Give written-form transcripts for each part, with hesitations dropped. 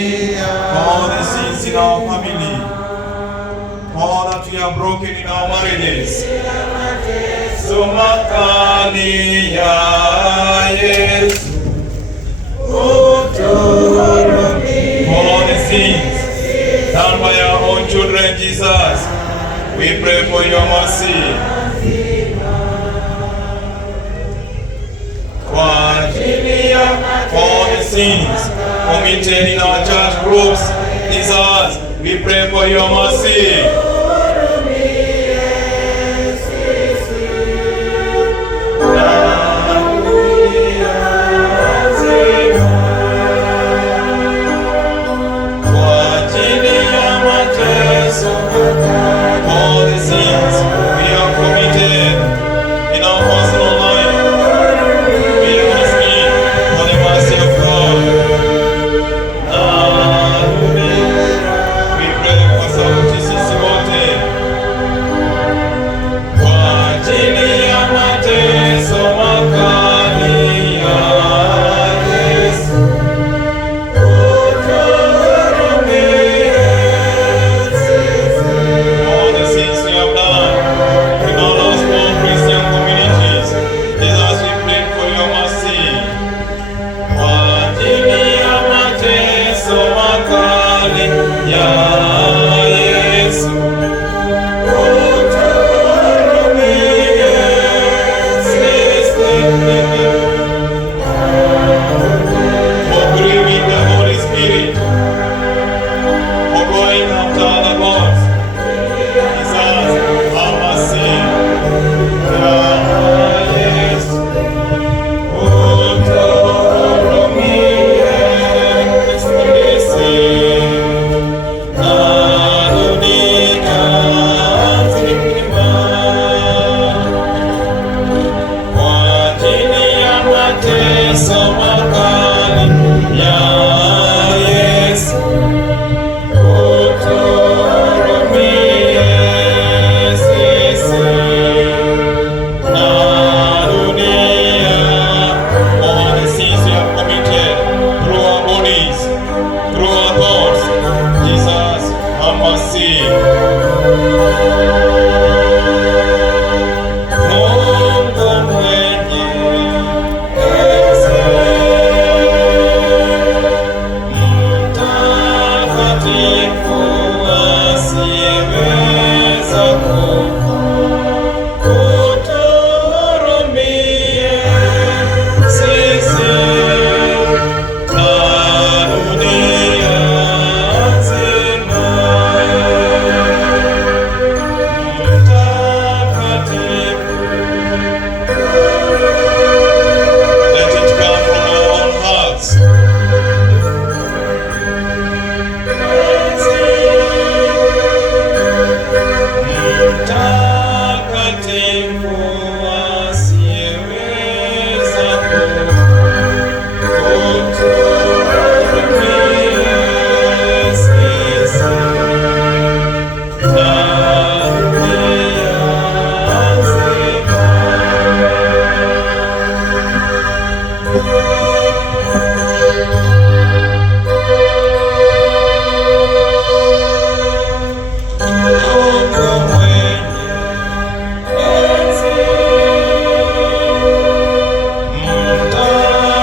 all the sins in our family, all that we have broken in our marriages. Sumakani ya Yesu, all the sins done by our own children, Jesus, we pray for your mercy. For the sins committed in our church groups, Jesus, we pray for your mercy. All the sins we have committed in our personal life, we are asking for the mercy of God. We pray for sauti sisi wote kwa ajili ya mateso makali ya Yesu. All the sins we have done in all our small Christian communities, Jesus, we pray for your mercy. Kwa ajili ya mateso makali ya Yesu, utuhurumie sisi. For grieving the Holy Spirit, for going after other gods, Jesus, have mercy. Ya Yesu, utuhurumie sisi. Na dunia nzima, kwa ajili ya mateso makali ya Yesu, utuhurumie sisi. Na dunia, all the sins we have committed through our bodies, through our thoughts, Jesus, have mercy. Mungu mwenye enzi, mtakatifu asiyeweza kufa, utuhurumie sisi. Na dunia nzima, mtakatifu. Let it come from our own hearts. Mtakatifu asiyeweza kufa, utuhurumie sisi. Na dunia nzima. Mungu mwenye enzi,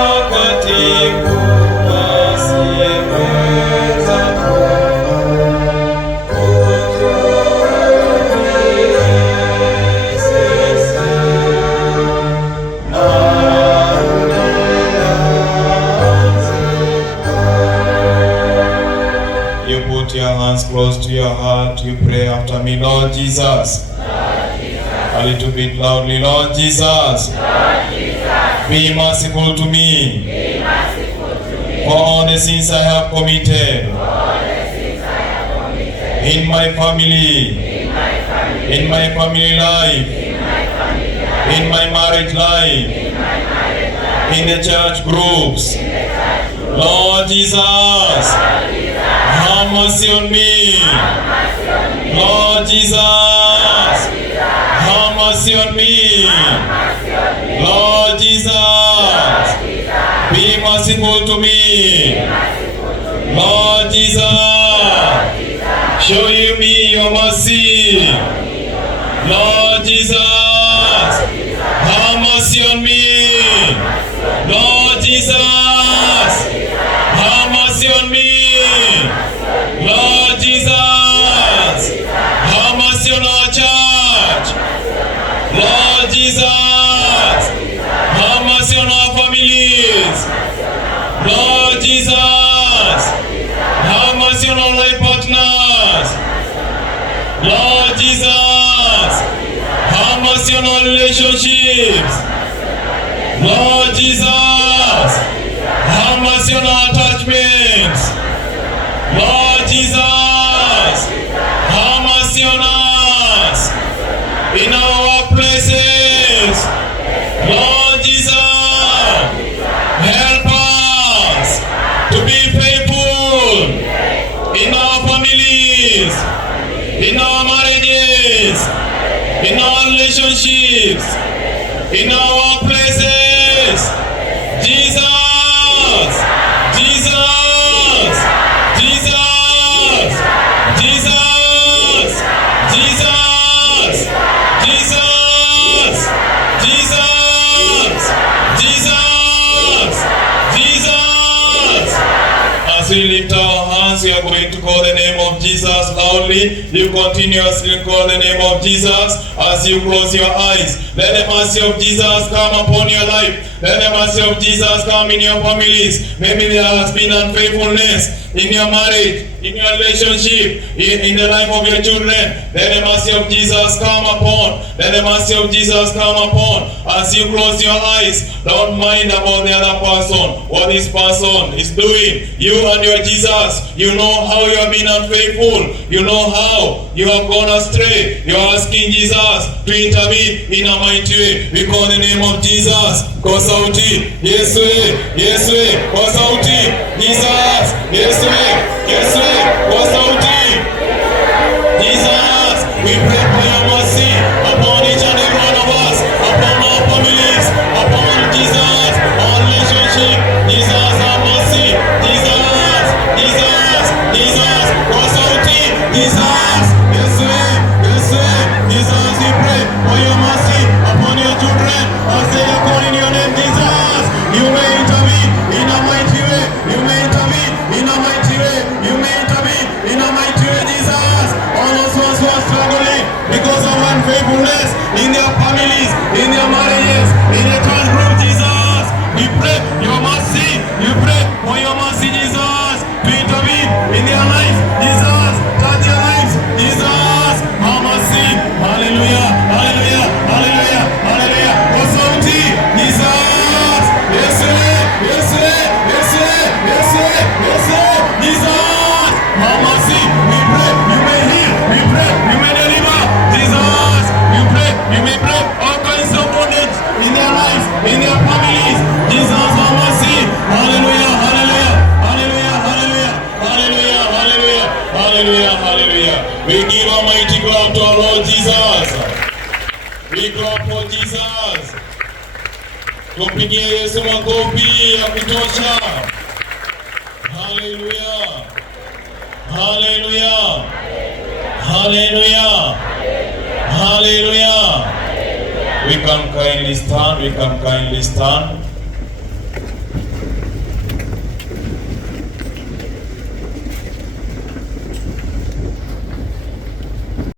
mtakatifu asiyeweza kufa, utuhurumie sisi. Na dunia nzima. You put your hands close to your heart. You pray after me, Lord Jesus. A little bit loudly, Lord Jesus. Be merciful to me for all the sins I have committed in my family, in my family life, in my marriage life, in the church groups. Lord Jesus, have mercy on me. Lord Jesus, have mercy on me. Lord Jesus, be merciful to me. Lord Lord Jesus, show you me your mercy. Lord Jesus, have mercy on me. Lord Jesus, have mercy on me. Lord Jesus, have mercy on our church. Lord Jesus, have mercy on our families. Lord Jesus, have mercy on our life partners. Lord Jesus, have mercy on our relationships. Lord Jesus, have mercy on our attachments. Lord Jesus, have mercy on us in our workplaces. Lord Jesus, help us to be faithful in our families, in our marriages, in our relationships, in our workplaces. Jesus, Jesus, Jesus, Jesus, Jesus, Jesus, Jesus, Jesus, Jesus. As we lift our hands, we are going to call the name of Jesus loudly. You continuously call the name of Jesus as you close your eyes. Let the mercy of Jesus come upon your life. Let the mercy of Jesus come in your families. Maybe there has been unfaithfulness in your marriage, in your relationship, in the life of your children. Let the mercy of Jesus come upon. Let the mercy of Jesus come upon. As you close your eyes, don't mind about the other person, what this person is doing. You and your Jesus, you know how you have been unfaithful. You know how you have gone astray. You are asking Jesus to intervene in a mighty way. We call the name of Jesus. Kwa sauti, Yesu, Yesu, kwa sauti, Jesus, Yesu, Yesu, kwa sauti, Jesus. We pray for your mercy upon each and every one of us, upon our families, upon Jesus, our relationship. Jesus, have mercy. Jesus, Jesus, Jesus, kwa sauti, Jesus, Yesu, Yesu, Jesus. We pray for your mercy upon your children as they are calling your name, Jesus. You may intervene in a mighty way. You may intervene in a mighty way. You may intervene in a mighty way, Jesus. All those ones who are struggling because of unfaithfulness in their families, in their marriages, in their church group, Jesus. We pray your mercy. You pray for your mercy, Jesus, to intervene in their lives, Jesus. Touch their lives, Jesus. Have mercy. Hallelujah. Hallelujah. Hallelujah. Hallelujah. For sauti, Jesus. Yes, yes, yes, yes, yes, Jesus. Have mercy. We pray you may heal. We pray you may deliver, Jesus. We pray you may break all kinds of bondage in their lives, in their families. Jesus, have mercy. Hallelujah. Hallelujah. Hallelujah. Hallelujah. Hallelujah. Hallelujah. Hallelujah. Hallelujah. We give a mighty clap to our Lord Jesus. We clap for Jesus. Tumpigie Yesu makofi ya kutosha. Hallelujah. Hallelujah. Hallelujah. Hallelujah. We can kindly stand. We can kindly stand.